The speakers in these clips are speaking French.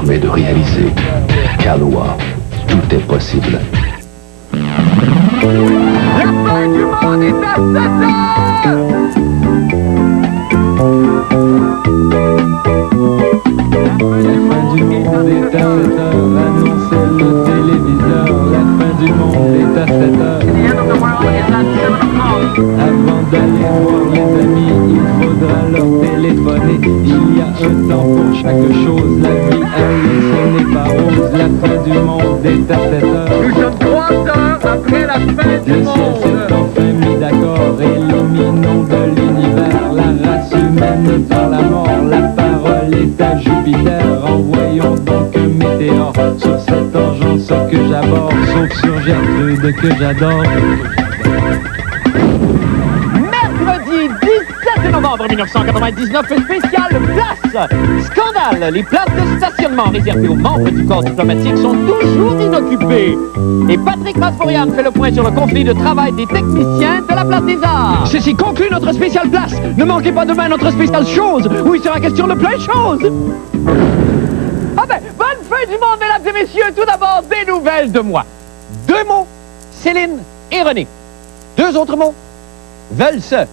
permet de réaliser qu'à Loa, tout est possible. La fin du monde est à 7 heures! La fin du monde est à 7 heures, annonçait le téléviseur. La fin du monde est à 7 heures. Avant d'aller voir les amis, il faudra leur téléphoner. Il y a un temps pour chaque chose, la vie, elle, ce n'est pas rose. La fin du monde est à 7 heures. Nous sommes 3 heures après la fin du Le ciel s'est monde. enfin mis d'accord, éliminons de l'univers la race humaine par la mort. La parole est à Jupiter, envoyons donc un météore sur cet engin que j'aborde, sauf sur Gertrude que j'adore. Mercredi 17 novembre 1999, spécial place. Scandale, les places de stationnement réservées aux membres du corps diplomatique sont toujours inoccupées. Et Patrick Masforian fait le point sur le conflit de travail des techniciens de la place des Arts. Ceci conclut notre spéciale place. Ne manquez pas demain notre spéciale chose, où il sera question de plein de choses. Ah ben, bonne fin du monde, mesdames et messieurs. Tout d'abord, des nouvelles de moi. 2 mots, Céline et René. 2 autres mots, veulent se.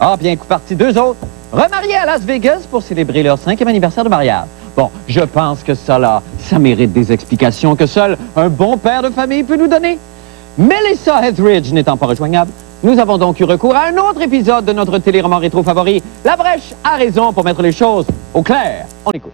Ah, bien coup parti 2 autres, remariés à Las Vegas pour célébrer leur 5e anniversaire de mariage. Bon, je pense que ça là, ça mérite des explications que seul un bon père de famille peut nous donner. Melissa Etheridge n'étant pas rejoignable, nous avons donc eu recours à un autre épisode de notre téléroman rétro favori. La Brèche a raison pour mettre les choses au clair. On écoute.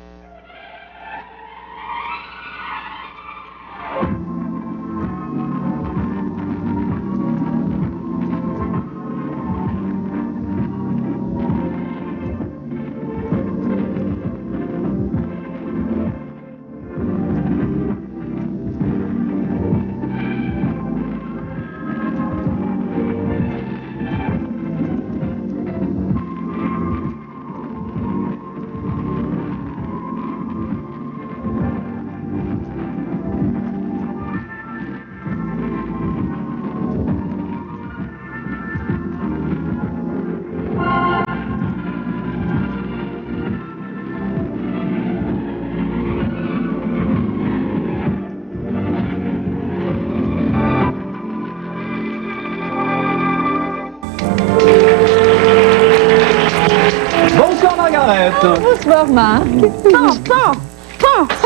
Bonsoir Margaret. Bonsoir, Marc.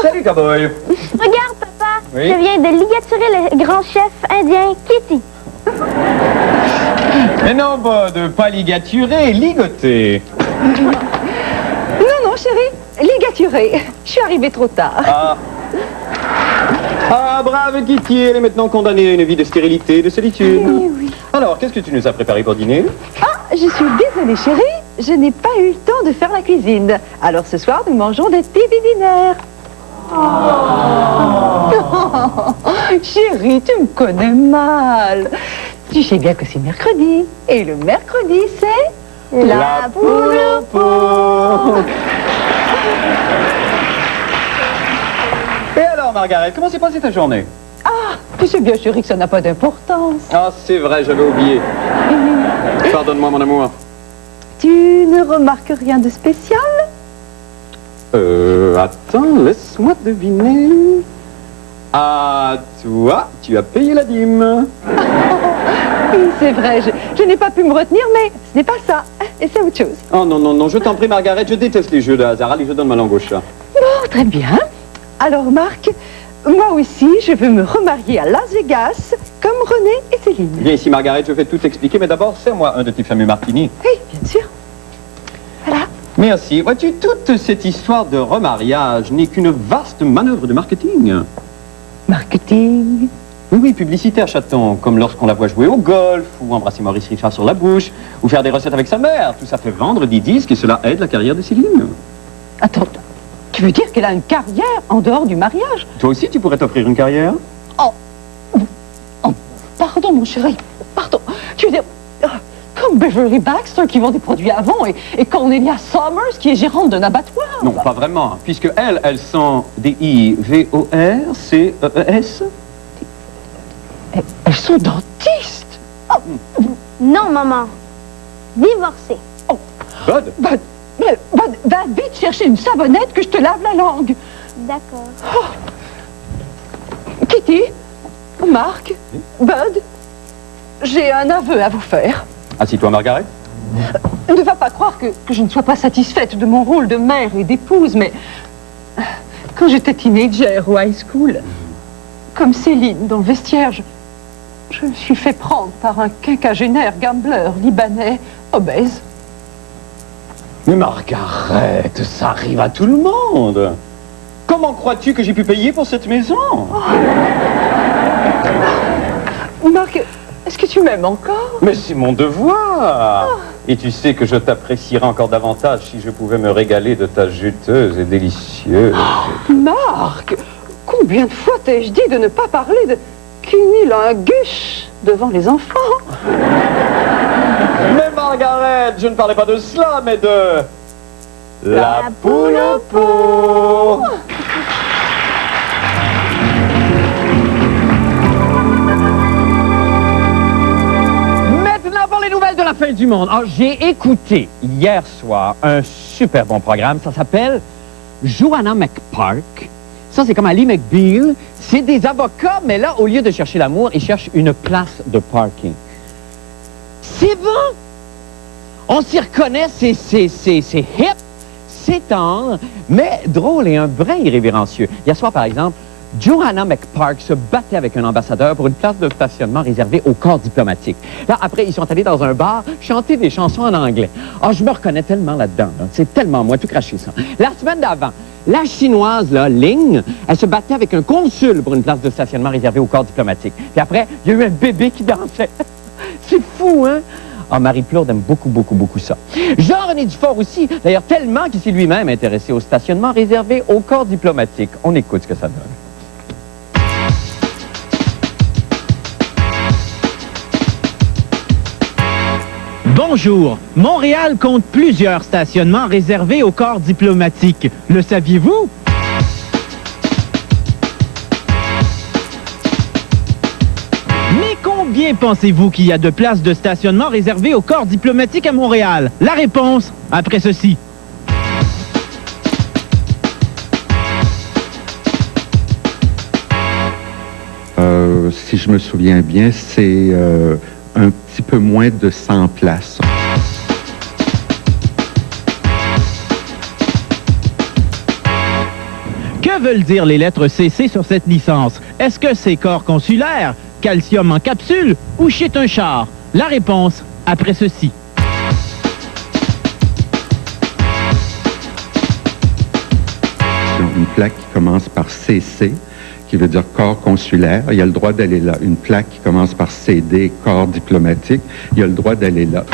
Salut cowboy. Regarde, papa, Oui? je viens de ligaturer le grand chef indien Kitty. Mais non, pas ligaturer, ligoter. Non, chérie, ligaturé. Je suis arrivée trop tard. Ah, brave Kitty, elle est maintenant condamnée à une vie de stérilité et de solitude. Oui. Alors, qu'est-ce que tu nous as préparé pour dîner? Ah, je suis désolée, chérie. Je n'ai pas eu le temps de faire la cuisine. Alors ce soir, nous mangeons des petits dîners. Chérie, tu me connais mal. Tu sais bien que c'est mercredi. Et le mercredi, c'est... La poule au pot. Et alors, Margaret, comment s'est passée ta journée? Ah, tu sais bien, chérie, que ça n'a pas d'importance. Ah, c'est vrai, j'avais oublié. Pardonne-moi, mon amour. Tu ne remarques rien de spécial? Attends, laisse-moi deviner. Ah, toi, tu as payé la dîme. Oui, c'est vrai, je n'ai pas pu me retenir, mais ce n'est pas ça. Et c'est autre chose. Oh non, non, non, je t'en prie, Margaret, je déteste les jeux de hasard. Allez, je donne ma langue au chat. Bon, très bien. Alors, Marc, moi aussi, je veux me remarier à Las Vegas, comme René et Céline. Viens ici, Margaret, je vais tout expliquer, mais d'abord, serre-moi un de tes fameux martinis. Oui, bien sûr. Voilà. Merci. Vois-tu, toute cette histoire de remariage n'est qu'une vaste manœuvre de marketing. Marketing. Oui, oui, publicitaire, chaton, comme lorsqu'on la voit jouer au golf, ou embrasser Maurice Richard sur la bouche, ou faire des recettes avec sa mère. Tout ça fait vendre des disques et cela aide la carrière de Céline. Attends, tu veux dire qu'elle a une carrière en dehors du mariage? Toi aussi, tu pourrais t'offrir une carrière? Oh, pardon, mon chéri, pardon. Tu veux dire, comme Beverly Baxter qui vend des produits avant et Cornelia Summers qui est gérante d'un abattoir? Non, pas vraiment, puisque elles sont D-I-V-O-R-C-E-E-S. Elles sont dentistes. Non, maman. Divorcée. Bud, Va vite chercher une savonnette que je te lave la langue. D'accord. Kitty, Marc, Bud, j'ai un aveu à vous faire. Assis-toi, Margaret. Ne va pas croire que je ne sois pas satisfaite de mon rôle de mère et d'épouse, mais quand j'étais teenager ou high school, comme Céline dans le vestiaire, je me suis fait prendre par un quinquagénaire gambler libanais obèse. Mais Margaret, ça arrive à tout le monde. Comment crois-tu que j'ai pu payer pour cette maison? Marc, est-ce que tu m'aimes encore? Mais c'est mon devoir. Et tu sais que je t'apprécierais encore davantage si je pouvais me régaler de ta juteuse et délicieuse. Marc, combien de fois t'ai-je dit de ne pas parler de cunnilingus devant les enfants? Mais Margaret, je ne parlais pas de cela, mais de... la poule au pot. Maintenant pour les nouvelles de la fin du monde. Alors, j'ai écouté hier soir un super bon programme. Ça s'appelle Joanna McPark. Ça, c'est comme Ali McBeal. C'est des avocats, mais là, au lieu de chercher l'amour, ils cherchent une place de parking. C'est bon! On s'y reconnaît, c'est hip, c'est tendre, mais drôle et un brin irrévérencieux. Hier soir, par exemple, Joanna McPark se battait avec un ambassadeur pour une place de stationnement réservée au corps diplomatique. Là, après, ils sont allés dans un bar chanter des chansons en anglais. Ah, je me reconnais tellement là-dedans. Là. C'est tellement moi, tout craché ça. La semaine d'avant, la Chinoise, là, Ling, elle se battait avec un consul pour une place de stationnement réservée au corps diplomatique. Puis après, il y a eu un bébé qui dansait. C'est fou, hein? Ah, Marie-Plourde aime beaucoup, beaucoup, beaucoup ça. Jean-René Dufort aussi, d'ailleurs tellement qu'il s'est lui-même intéressé au stationnement réservé au corps diplomatique. On écoute ce que ça donne. Bonjour. Montréal compte plusieurs stationnements réservés au corps diplomatique. Le saviez-vous? Mais combien pensez-vous qu'il y a de places de stationnement réservées au corps diplomatique à Montréal? La réponse, après ceci. Si je me souviens bien, c'est un petit peu moins de 100 places. Que veulent dire les lettres CC sur cette licence? Est-ce que c'est corps consulaire, calcium en capsule ou shit un char? La réponse, après ceci. Une plaque qui commence par CC, qui veut dire corps consulaire, il y a le droit d'aller là. Une plaque qui commence par CD, corps diplomatique, il y a le droit d'aller là.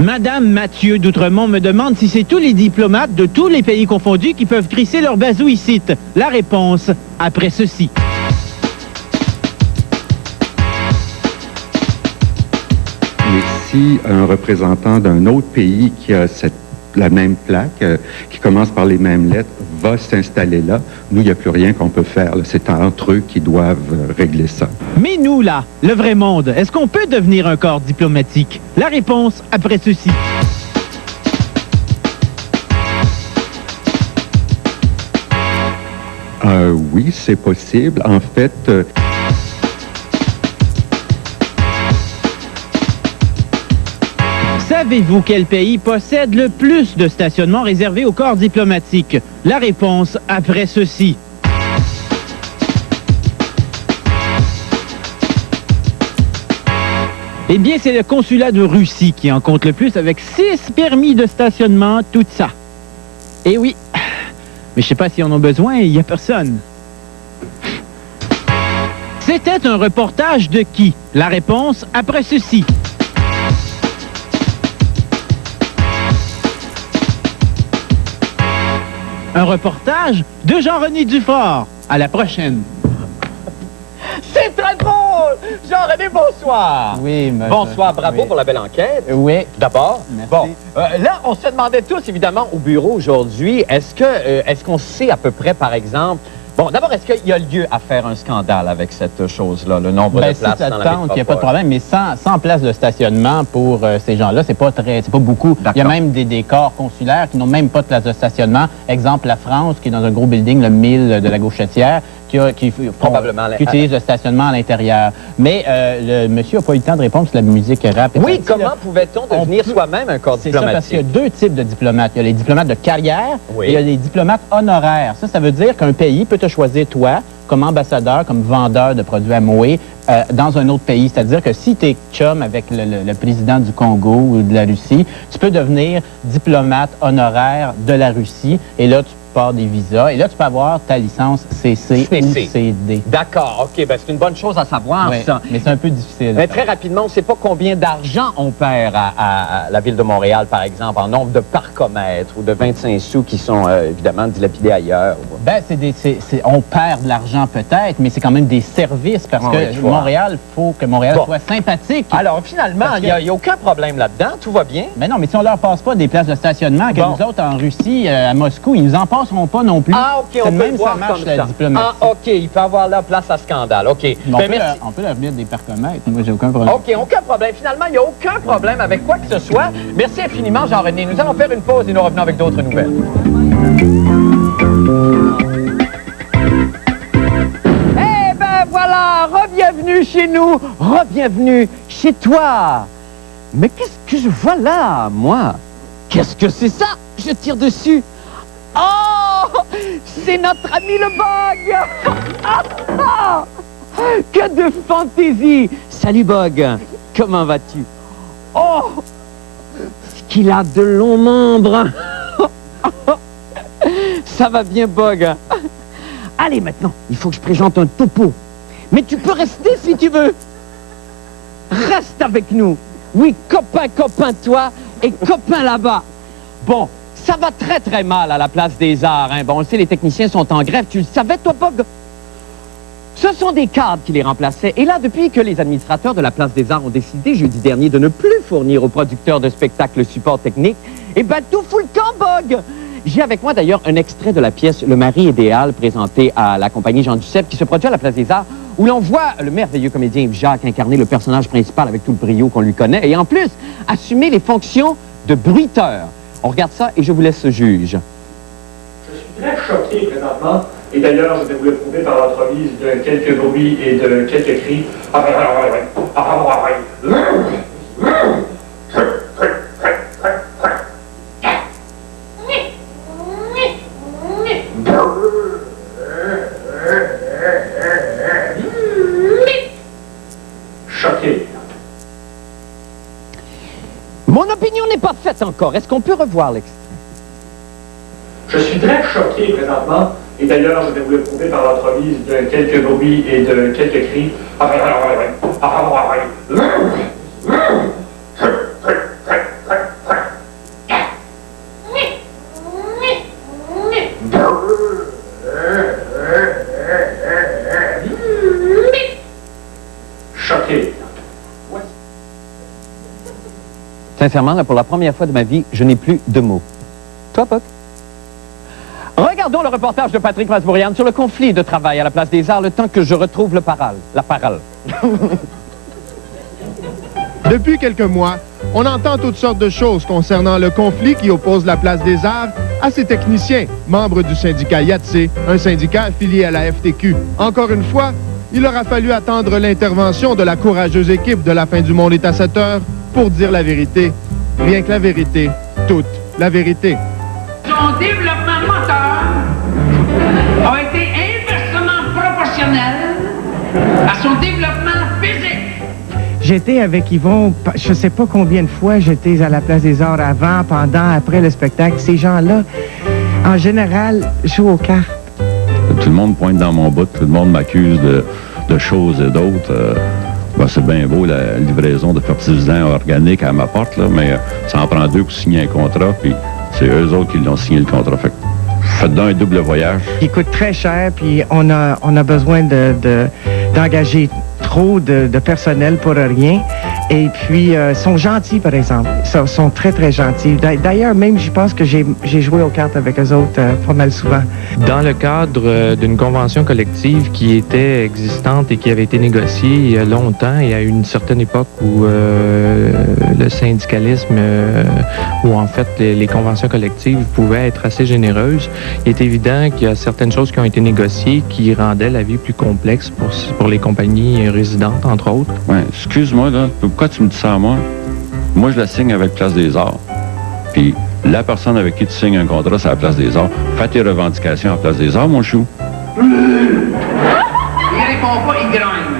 Madame Mathieu d'Outremont me demande si c'est tous les diplomates de tous les pays confondus qui peuvent crisser leur bazou ici. La réponse, après ceci. Mais si un représentant d'un autre pays qui a la même plaque, qui commence par les mêmes lettres, va s'installer là, nous, il n'y a plus rien qu'on peut faire. C'est entre eux qui doivent régler ça. Mais nous, là, le vrai monde, est-ce qu'on peut devenir un corps diplomatique? La réponse, après ceci. Oui, c'est possible. En fait... Savez-vous quel pays possède le plus de stationnements réservés au corps diplomatique? La réponse, après ceci. Eh bien, c'est le consulat de Russie qui en compte le plus avec 6 permis de stationnement, tout ça. Eh oui, mais je sais pas si en ont besoin, il n'y a personne. C'était un reportage de qui? La réponse, après ceci. Un reportage de Jean-René Dufort. À la prochaine. C'est très drôle! Jean-René, bonsoir! Oui, monsieur. Bonsoir, bravo Oui. pour la belle enquête. Oui. D'abord. Merci. Bon, là, on se demandait tous, évidemment, au bureau aujourd'hui, est-ce qu'on sait à peu près, par exemple, Bon, d'abord, est-ce qu'il y a lieu à faire un scandale avec cette chose-là, le nombre de Si places ça dans te la tente, il n'y a pas de métropole? problème, mais sans place de stationnement pour ces gens-là, c'est pas beaucoup. Il y a D'accord. même des décors consulaires qui n'ont même pas de place de stationnement. Exemple, la France, qui est dans un gros building, le 1000 de la Gauchetière, qui utilise le stationnement à l'intérieur. Mais le monsieur n'a pas eu le temps de répondre sur la musique rap. Et Oui, ça, comment pouvait-on devenir soi-même un corps C'est ça, parce qu'il y a diplomatique? deux types de diplomates. Il y a les diplomates de carrière Oui. et il y a les diplomates honoraires. Ça veut dire qu'un pays peut te choisir, toi, comme ambassadeur, comme vendeur de produits Amway dans un autre pays. C'est-à-dire que si tu es chum avec le président du Congo ou de la Russie, tu peux devenir diplomate honoraire de la Russie et là, tu pars des visas et là, tu peux avoir ta licence CC ou CD. D'accord, OK, ben c'est une bonne chose à savoir, Ouais, ça. mais c'est un peu difficile. Mais très rapidement, on ne sait pas combien d'argent on perd à la Ville de Montréal, par exemple, en nombre de parcomètres ou de 25 sous qui sont évidemment dilapidés ailleurs. Ben, on perd de l'argent peut-être, mais c'est quand même des services parce que Montréal, il faut que Montréal soit sympathique. Alors, finalement, il n'y a aucun problème là-dedans, tout va bien. Mais non, mais si on leur passe pas des places de stationnement, que nous autres, en Russie, à Moscou, ils nous en passeront pas non plus. Ah, OK, C'est on de peut même le voir ça marche, comme la ça. diplomatie. Ah, OK, il peut avoir là place à scandale, OK. Ben, merci. On peut leur mettre des parcomètres. Moi, j'ai aucun problème. OK, aucun problème. Finalement, il n'y a aucun problème avec quoi que ce soit. Merci infiniment, Jean-René. Nous allons faire une pause et nous revenons avec d'autres nouvelles. Eh ben voilà, re-bienvenue chez nous, re-bienvenue chez toi. Mais qu'est-ce que je vois là, moi? Qu'est-ce que c'est ça? Je tire dessus. Oh! C'est notre ami le bug! Ah, ah! Que de fantaisie! Salut Bog, comment vas-tu? Oh! Qu'il a de longs membres! Ça va bien Bog. Allez maintenant, il faut que je présente un topo. Mais tu peux rester si tu veux. Reste avec nous. Oui, copain, toi et copain là-bas. Bon, ça va très très mal à la Place des Arts. Hein. Bon, on le sait, les techniciens sont en grève. Tu le savais, toi, Bog? Ce sont des cadres qui les remplaçaient. Et là, depuis que les administrateurs de la Place des Arts ont décidé jeudi dernier de ne plus fournir aux producteurs de spectacles le support technique, eh ben tout fout le camp, Bog! J'ai avec moi d'ailleurs un extrait de la pièce Le mari idéal, présentée à la compagnie Jean Duceppe, qui se produit à la Place des Arts, où l'on voit le merveilleux comédien Yves Jacques incarner le personnage principal avec tout le brio qu'on lui connaît, et en plus, assumer les fonctions de bruiteur. On regarde ça et je vous laisse juge. Je suis très choqué présentement, et d'ailleurs, je vais vous le prouver par l'entremise de quelques bruits et de quelques cris. Choqué. Mon opinion n'est pas faite encore. Est-ce qu'on peut revoir l'extrait? Je suis très choqué présentement, et d'ailleurs, je vais vous le prouver par l'entremise de quelques bruits et de quelques cris. Choqué. Sincèrement, là, pour la première fois de ma vie, je n'ai plus de mots. Toi, Puck? Regardons le reportage de Patrick Masbourian sur le conflit de travail à la Place des Arts, le temps que je retrouve la parole. Depuis quelques mois, on entend toutes sortes de choses concernant le conflit qui oppose la Place des Arts à ses techniciens, membres du syndicat IATSE, un syndicat affilié à la FTQ. Encore une fois, il aura fallu attendre l'intervention de la courageuse équipe de La Fin du Monde est à 7 heures pour dire la vérité. Rien que la vérité, toute la vérité. Son développement moteur a été inversement proportionnel à son développement physique. J'étais avec Yvon, je ne sais pas combien de fois j'étais à la Place des Arts avant, pendant, après le spectacle. Ces gens-là, en général, jouent aux cartes. Tout le monde pointe dans mon bout, tout le monde m'accuse de choses et d'autres. C'est bien beau la livraison de fertilisants organiques à ma porte, là, mais ça en prend deux pour signer un contrat, puis c'est eux autres qui l'ont signé le contrat. Fait que faites donc un double voyage. Il coûte très cher, puis on a besoin d'engager trop de personnel pour rien. Et puis, sont gentils, par exemple. Ils sont très, très gentils. D'ailleurs, même, je pense que j'ai joué aux cartes avec eux autres pas mal souvent. Dans le cadre d'une convention collective qui était existante et qui avait été négociée il y a longtemps et à une certaine époque où le syndicalisme, où en fait les conventions collectives pouvaient être assez généreuses, il est évident qu'il y a certaines choses qui ont été négociées qui rendaient la vie plus complexe pour les compagnies résidentes, entre autres. Ouais, excuse-moi, là. Pourquoi tu me dis ça à moi? Moi, je la signe avec Place des Arts. Puis la personne avec qui tu signes un contrat, c'est la Place des Arts. Fais tes revendications à la Place des Arts, mon chou. Il répond pas, il grogne.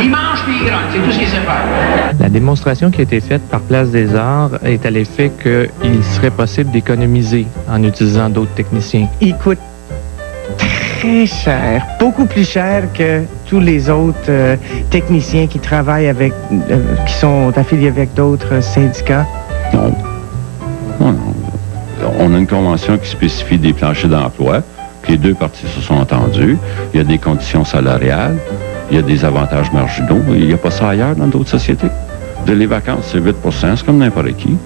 Il mange puis il grogne, c'est tout ce qu'il sait faire. La démonstration qui a été faite par Place des Arts est à l'effet qu'il serait possible d'économiser en utilisant d'autres techniciens. Ils coûtent très cher, beaucoup plus cher que tous les autres techniciens qui travaillent avec, qui sont affiliés avec d'autres syndicats. Non. Non, non. On a une convention qui spécifie des planchers d'emploi, que les deux parties se sont entendues. Il y a des conditions salariales, il y a des avantages marginaux. Il n'y a pas ça ailleurs dans d'autres sociétés. Les vacances, c'est 8 %, c'est comme n'importe qui.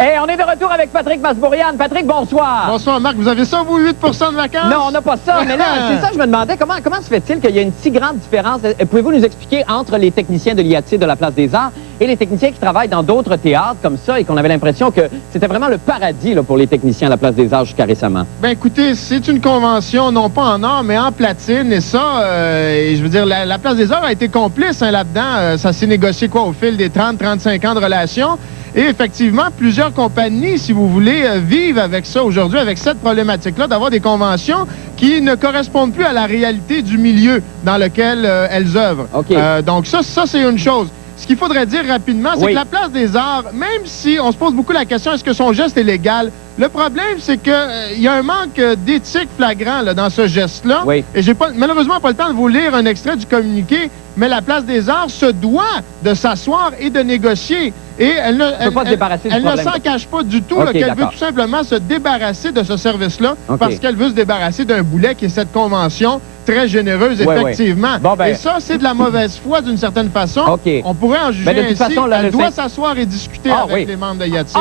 Et on est de retour avec Patrick Masbourian. Patrick, bonsoir. Bonsoir, Marc. Vous avez ça, vous, 8 % de vacances? Non, on n'a pas ça. Mais là, c'est ça, je me demandais, comment se fait-il qu'il y a une si grande différence? Pouvez-vous nous expliquer entre les techniciens de l'IATSE de la Place des Arts et les techniciens qui travaillent dans d'autres théâtres comme ça et qu'on avait l'impression que c'était vraiment le paradis là, pour les techniciens de la Place des Arts jusqu'à récemment? Ben écoutez, c'est une convention, non pas en or, mais en platine. Et ça, je veux dire, la Place des Arts a été complice là-dedans. Ça s'est négocié, quoi, au fil des 30-35 ans de relations. Et effectivement, plusieurs compagnies, si vous voulez, vivent avec ça aujourd'hui, avec cette problématique-là, d'avoir des conventions qui ne correspondent plus à la réalité du milieu dans lequel elles œuvrent. Okay. Donc ça c'est une chose. Ce qu'il faudrait dire rapidement, c'est que la Place des Arts, même si on se pose beaucoup la question, est-ce que son geste est légal? Le problème, c'est qu'il y a un manque d'éthique flagrant là, dans ce geste-là. Oui. Et j'ai malheureusement pas le temps de vous lire un extrait du communiqué, mais la Place des Arts se doit de s'asseoir et de négocier. Et elle ne s'en cache pas du tout qu'elle veut tout simplement se débarrasser de ce service-là parce qu'elle veut se débarrasser d'un boulet qui est cette convention très généreuse, effectivement. Bon, ben, et ça, c'est de la mauvaise foi d'une certaine façon. On pourrait en juger ainsi. Façon, là, elle doit s'asseoir et discuter avec les membres de IATSE,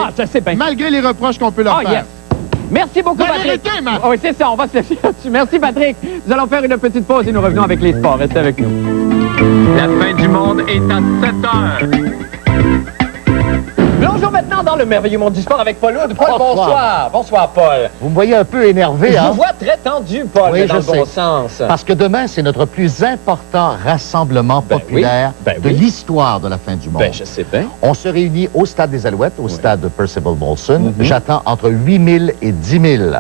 malgré les reproches qu'on peut leur faire. Yes. Merci beaucoup, Patrick. Oui, c'est ça, on va se laisser là-dessus. Merci, Patrick. Nous allons faire une petite pause et nous revenons avec les sports. Restez avec nous. La fin du monde est à 7 heures. Plongeons maintenant dans le merveilleux monde du sport avec Paul Oud. Paul, bonsoir. Bonsoir, Paul. Vous me voyez un peu énervé, hein? Je vous vois très tendu, Paul, oui, mais dans le bon sais. sens. Parce que demain, c'est notre plus important rassemblement populaire de l'histoire de la fin du monde. Ben, je sais bien. On se réunit au Stade des Alouettes, au stade de Percival Molson. J'attends entre 8 000 et 10 000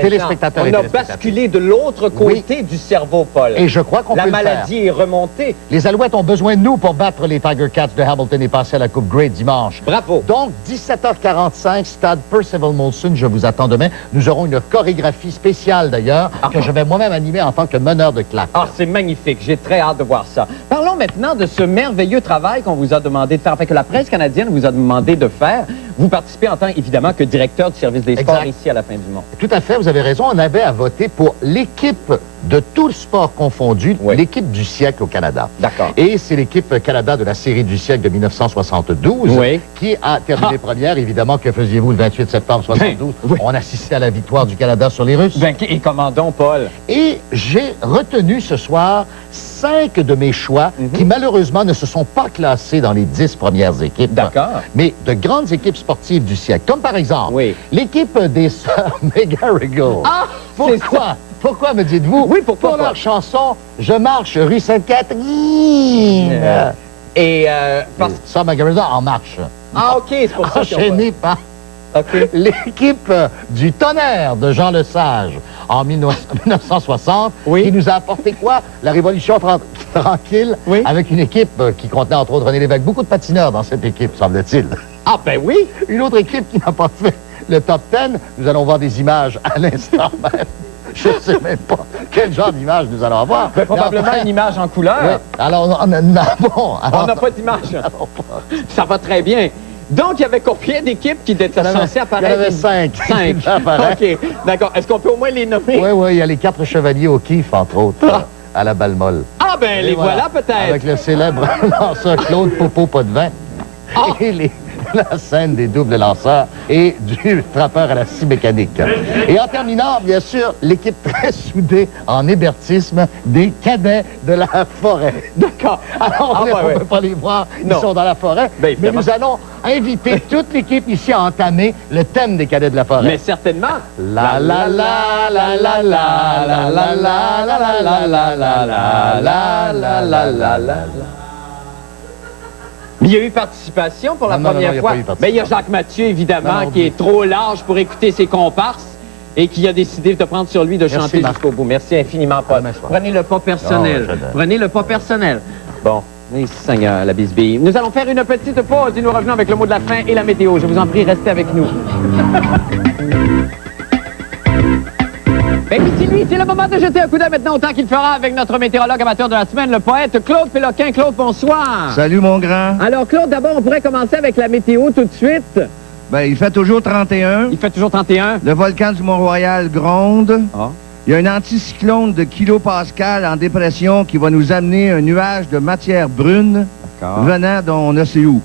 téléspectateurs on et a téléspectatrices. basculé de l'autre côté du cerveau, Paul. Et je crois qu'on peut le faire. La maladie est remontée. Les Alouettes ont besoin de nous pour battre les Tiger Cats de Hamilton et passer à la Coupe Grey dimanche. Bravo. Donc, 17h45, stade Percival Molson, je vous attends demain. Nous aurons une chorégraphie spéciale, d'ailleurs, que je vais moi-même animer en tant que meneur de claque. Ah, c'est magnifique. J'ai très hâte de voir ça. Parlons maintenant de ce merveilleux travail qu'on vous a demandé de faire, enfin que la presse canadienne vous a demandé de faire. Vous participez en tant, évidemment, que directeur du service des sports ici à la fin du monde. Tout à fait, vous avez raison. On avait à voter pour l'équipe de tout le sport confondu, l'équipe du siècle au Canada. D'accord. Et c'est l'équipe Canada de la série du siècle de 1972 qui a terminé première. Évidemment, que faisiez-vous le 28 septembre 1972? On assistait à la victoire du Canada sur les Russes. Et commandons, Paul. Et j'ai retenu ce soir 5 de mes choix qui, malheureusement, ne se sont pas classés dans les 10 premières équipes. D'accord. Mais de grandes équipes sportives du siècle. Comme par exemple, l'équipe des sœurs McGarrigle. Ah! Pourquoi? Pourquoi, me dites-vous? Oui, pourquoi? Pour leur chanson « Je marche rue Sainte-Catherine ». Et ça, McGarrigle en marche. Ah, OK, c'est pour ça enchaîné par l'équipe du Tonnerre de Jean Lesage en 1960, qui nous a apporté quoi? La Révolution tranquille, avec une équipe qui contenait entre autres René Lévesque. Beaucoup de patineurs dans cette équipe, semble-t-il. Ah, ben oui! Une autre équipe qui n'a pas fait le top 10. Nous allons voir des images à l'instant même. Je ne sais même pas quel genre d'image nous allons avoir. Ben, probablement une image en couleur. Oui. Alors, on n'a pas d'image. Ça va très bien. Donc, il y avait combien d'équipes qui étaient censées apparaître? Il y en avait 5. 5. OK. D'accord. Est-ce qu'on peut au moins les nommer? Oui, il y a les 4 chevaliers au kiff, entre autres, à la balle molle. Ah, Ah, ben, Et les voilà peut-être. Avec le célèbre lanceur Claude Popo Pas de Vin. Et la scène des doubles lanceurs et du frappeur à la scie mécanique. Et en terminant, bien sûr, l'équipe très soudée en hébertisme des cadets de la forêt. D'accord. Alors, on ne peut pas les voir, ils sont dans la forêt, mais nous allons inviter toute l'équipe ici à entamer le thème des cadets de la forêt. Mais certainement. La la la la la la la la la la la la la la la la la la. Il y a eu participation pour la première fois. Mais il y a Jacques Mathieu, évidemment, qui est trop large pour écouter ses comparses et qui a décidé de prendre sur lui de chanter jusqu'au bout. Merci infiniment, Paul. Prenez le pas personnel. Prenez le pas personnel. Bon, Seigneur, la bisbille. Nous allons faire une petite pause et nous revenons avec le mot de la fin et la météo. Je vous en prie, restez avec nous. Et puis c'est lui, c'est le moment de jeter un coup d'œil maintenant au temps qu'il fera avec notre météorologue amateur de la semaine, le poète Claude Péloquin. Claude, bonsoir. Salut, mon grand. Alors, Claude, d'abord, on pourrait commencer avec la météo tout de suite. Ben, il fait toujours 31. Il fait toujours 31. Le volcan du Mont-Royal gronde. Ah. Il y a un anticyclone de kilopascal en dépression qui va nous amener un nuage de matière brune venant d'on ne sait où.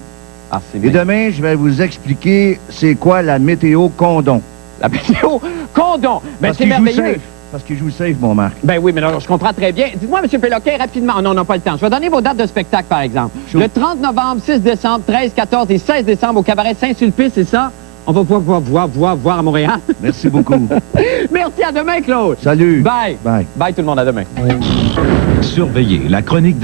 Ah, et demain, je vais vous expliquer c'est quoi la météo condom. La météo condom. Ben, c'est merveilleux. Parce qu'il joue safe, mon Marc. Ben oui, mais non, je comprends très bien. Dites-moi, M. Péloquin, rapidement. Oh, non, on n'a pas le temps. Je vais donner vos dates de spectacle, par exemple. Le 30 novembre, 6 décembre, 13, 14 et 16 décembre au cabaret Saint-Sulpice, c'est ça? On va pouvoir voir à Montréal. Merci beaucoup. Merci, à demain, Claude. Salut. Bye. Bye. Bye, tout le monde, à demain. Surveillez la chronique de